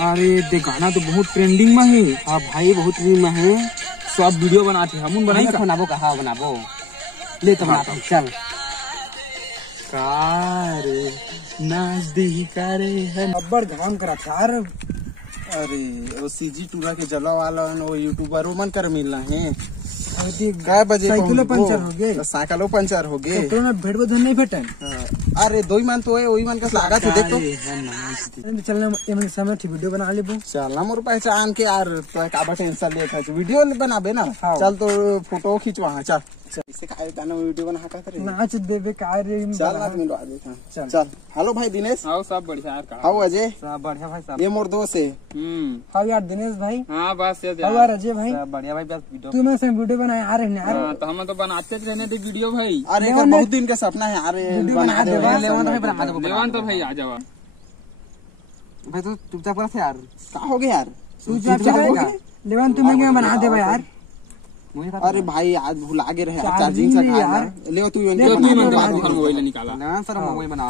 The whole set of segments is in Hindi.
अरे दे गाना तो बहुत ट्रेंडिंग में है। हाँ भाई बहुत ट्रेंडिंग में है। सब वीडियो बनाते हैं हम बनाई बनाबो कहा बनाबो ले तो बनाता हूँ चल। कार नाच दी करे है अब्बर घाम करा कार। अरे वो सीजी टूरा के जला वाला वो यूट्यूबर वो मन कर मिलना है। काय बजे साइकिलो पंचर हो गए। साइकिलो पंचर हो गए तो मैं भेड़ बधन नहीं भेटन। अरे दो ही मन तो है वही मन का लागत है देखो। चलना समय वीडियो बना ले चलना मोर पहचान के यार तो काबा टेंशन ले था वीडियो बनाबे ना। चल तो फोटो खींचवा चल इसे काय ताना वीडियो बना का करे नाच देबे काय रे। चल नाच मिलवा देता चल। हेलो भाई दिनेश। हां सब बढ़िया यार। हाउ अजय। सब बढ़िया भाई साहब। ये मोर दोस्त है। हाउ यार दिनेश भाई। हां बस यार। हाउ यार अजय भाई। सब बढ़िया भाई बस वीडियो तू मैं से वीडियो बनाए आ रहे हैं यार। तो हम तो बनाते रहने दे वीडियो भाई। अरे बहुत दिन का सपना है यार बना दे। लेवन तो भाई आ जाओ भाई। तू चुपचाप कर यार। क्या हो गया यार तू चुपचाप लेवन तू मैं बना दे यार। अरे भाई आज भुला के रहे चार्जिंग से खा ले तू मोबाइल निकाला ना सर मोबाइल बना।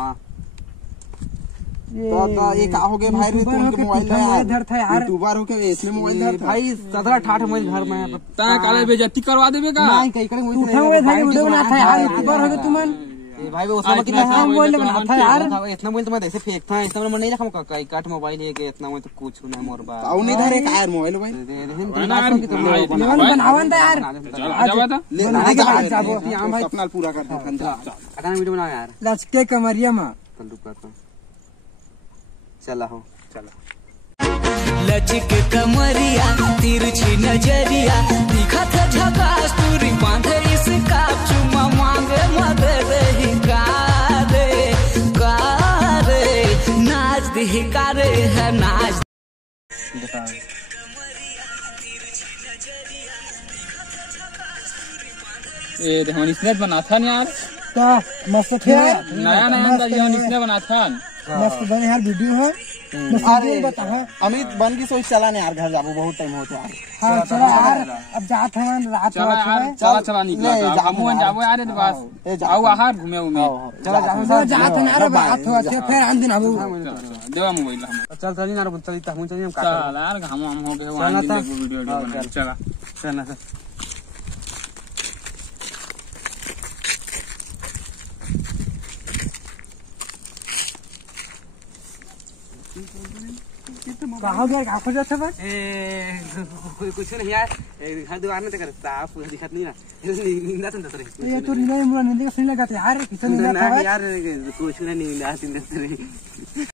तो ये क्या हो गया भाई रे तू मोबाइल है यार इधर था यार यूट्यूबर हो के इसमें मोबाइल धर भाई 17-18 मोबाइल घर में ता काले बेइज्जती करवा देबे का। नहीं कई करे वीडियो बना था यार यूट्यूबर हो गए तुमन भाई। वो उसमें कितना मोबाइल बना था यार। इतना मोबाइल तो मैं ऐसे फेंकता है इतना मैं नहीं रखा का कई काट मोबाइल है के इतना मैं तो कुछ ना मोर बा और नहीं धरे का यार मोबाइल भाई बनावन था यार। आ जावा था ले जाबो हां भाई सपना पूरा कर दे। अगर वीडियो बना यार लचके कमरिया में रुका चला हो चला। लचक कमरिया तिरछी नजरिया दिखा था झकास पूरी बांधे इसका चुमा मांगे मदद ही कारे नाच दी कारे है नाच। ए हम इसने बना था यार का मस्त थे नया अंदाज इसने बना था मस्त बने यार वीडियो है। अरे बता अमित बन की सोच चला नहीं यार घर जाबो बहुत टाइम होता यार। हाँ चलो यार अब जात हैं रात चला निकला हम जाबो यार बस जाओ आहार घूमे उमे चला जात हैं यार बात हो फिर आन दिन आबो देवा मोबाइल हम चल चल यार चल हम चल हम चल यार हम हो गए वहां वीडियो बना चला चलना सर। कहाँ गया कहाँ जाता है कुछ नहीं यार घर द्वार में तो साफ दिखत नहीं ना नींदा सुनता रहे। ये तो नींदा मुझे नींद का सुन लगा यार कितना नींदा यार कुछ नहीं नींदा सुनता रहे।